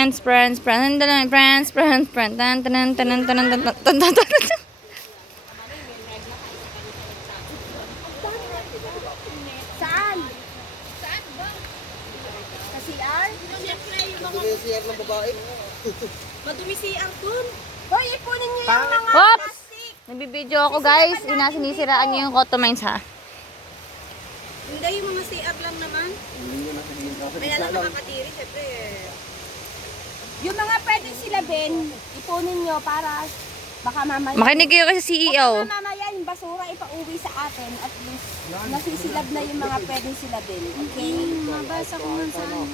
Friends, friends, friends, friends, friends, friends, tan tan tan tan tan tan tan tan tan. Saan? Saan ba? Sa CR? Madumi yung CR ng babae. Madumi CR dun. Hoy, ipunin niyo yung mga Oops! plastic. Nagbibideo ako guys. Sinisiraan niyo yung Cotomines ha. Hindi, yung mga CR lang naman. May alam nakakatiri, syempre. Yung mga pwedeng silabin, ipunin nyo para baka mamaya. Makinig kayo kasi CEO. Baka mamaya yung basura ipauwi sa atin at least nasisilab na yung mga pwedeng silabin. Okay? Mabasa ko nga sa ano.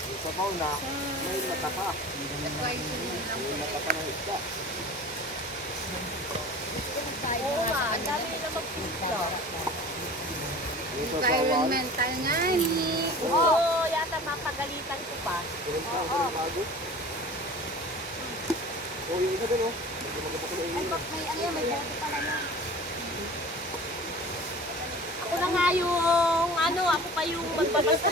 Sa fauna, may mata pa. May mata pa ng isda. Oo nga, ang dami nila magpita. Environmental nga ni. Oo, yata mapagalitan ko pa. Oo. Oh, yung isa doon, oh. Ay, bak, may ano yan, may bote pala yan. Ako na nga yung, ano, ako pa yung magbabasa.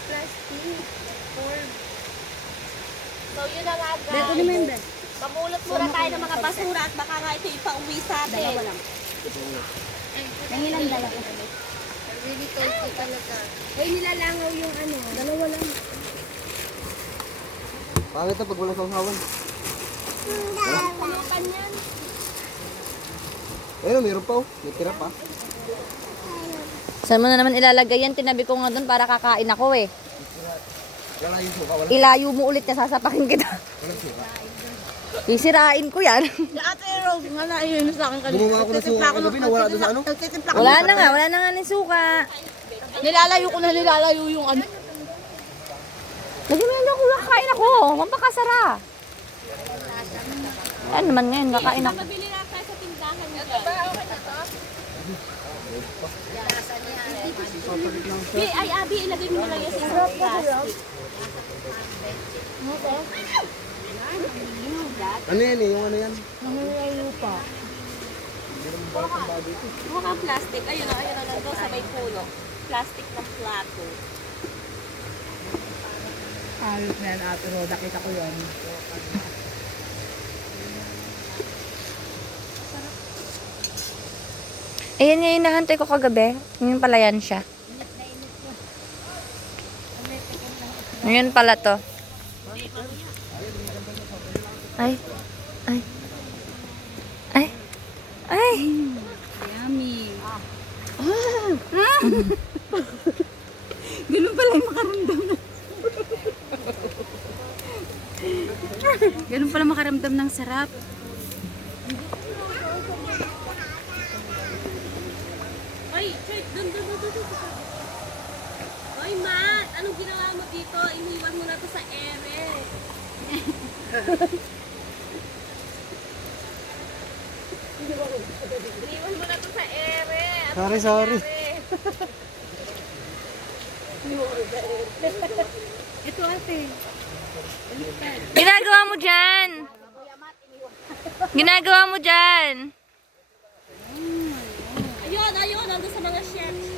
Plastic. So, yun na nga guys. Pamulot muna tayo ng mga basura at baka nga ito ipauwi sa atin. Dalawa lang. Nangilang dalawa. Really cold talaga. Ay, nilalangaw yung ano. Dalawa lang. Pangit na pag walang sausawan. Pulutan yan. Ayun, mayroon pa, oh. May tira pa. Saan mo na naman ilalagay yan? Tinabi ko nga doon para kakain ako eh. Wala yung suka, wala. Ilayo mo ulit na sasapakin kita. Walang suka. Isirain ko yan. Ate Rose, nga na yun sa akin kanina. Gumawa ako ng suka kagabi, nawala doon sa ano. Wala na nga ng suka. Nilalayo ko na nilalayo yung ano. Lagi mo yan ako, kakain ako. Mampakasara. Ano naman ngayon, kakain ako. Mabili na tayo sa tindahan niya. Ay, Abi, ilagay mo na lang yung sa plastic. Ano yan eh, yung ano yan? Mga plastic. Ayun na nandun sa may puno. Plastic ng plato. Ayos na yan, Ate Ro. Nakita ko yan. Ayan nga yung nahantay ko kagabi. Yun pala yan siya. Yun pala to. Ay. Ay. Ay. Ay. Yummy. Ganun pala yung makaramdam na. Ganun pala makaramdam ng sarap. Ay, check. Dun. Hoy, Matt. Anong ginawa mo dito? Iniwan mo na to sa ere. Iniwan mo na to sa ere. Sorry. Ito, ate. Ginagawa mo dyan. Ginagawa mo dyan. Ayun. Nandun sa mga chefs.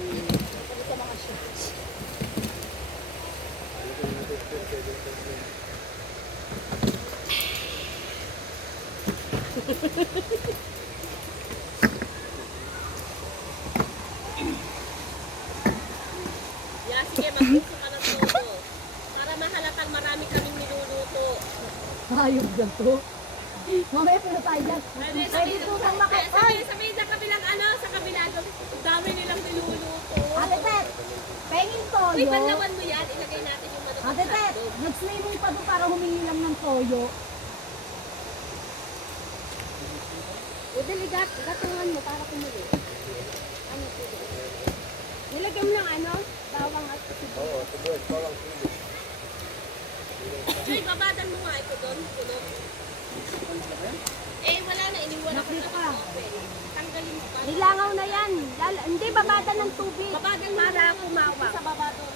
Yeah, sige, magpuso ka ng todo. Para mahalatang marami kaming niluluto. Ayos dyan to. Mamaya pala tayo dyan. Pwede po kang sabihin sa kabilang sa kabilang. Dami nilang niluluto. Ate Tet, pengin toyo. Uy, banlawan mo yan. Ilagay natin yung manok. Ate Tet, nag-swimming pa doon para humingi lang ng toyo. O, daligat. Gatungan mo para kumuli. Ano po? Nilagyan mo ng bawang at sibuyas. Oo, sibuyas, bawang sibuyas. Joy, babadan mo nga ito doon. Puno. Eh, wala na. Iniwan ako sa open. Tanggalin mo pa. Nilangaw na yan. Hindi, babada ng tubig. Babadan mo para kumawak. Sa baba doon.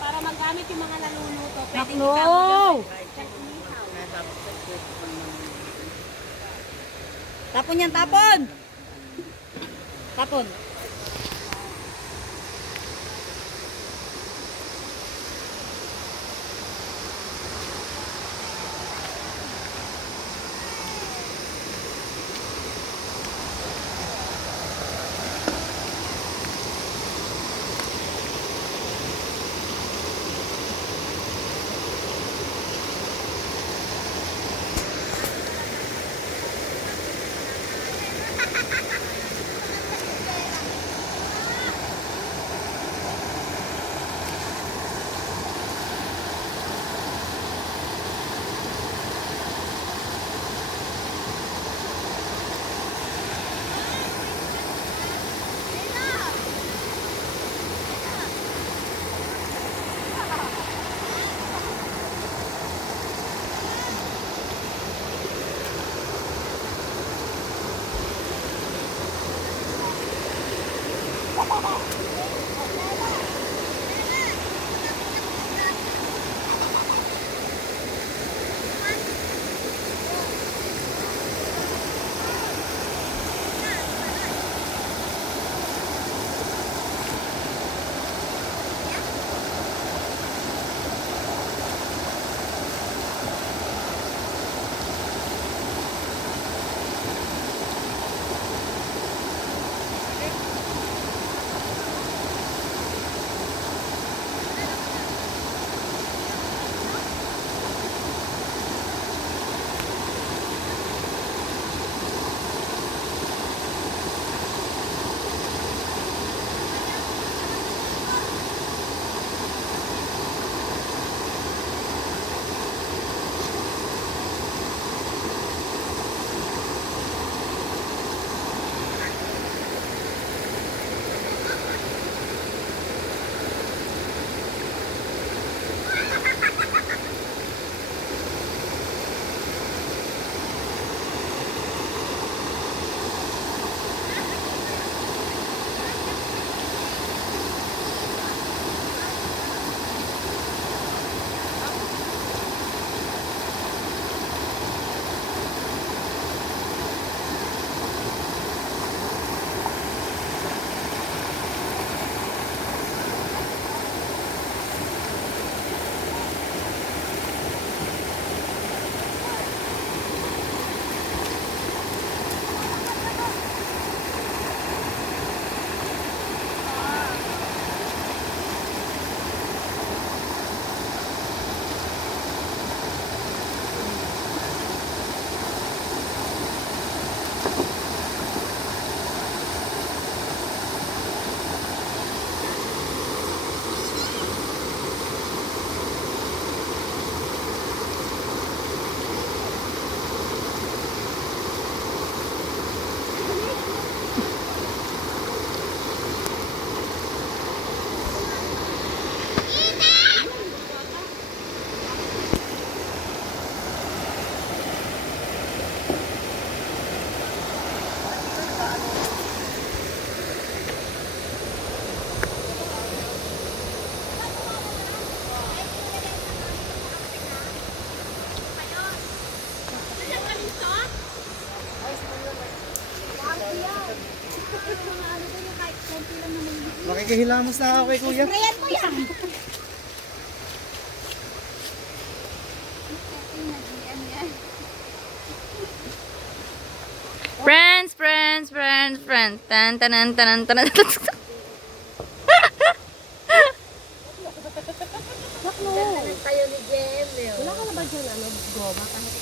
Para magamit yung mga naluluto. Pwede Naklo! Tapon yan, tapon! Tapon. Makikihilamos na ako kay kuya. Sprayan mo yan. Friends, friends, friends, friends. Tan tanan tanan tanan. Tayo ni Jem. Wala ka na ba dyan, goma?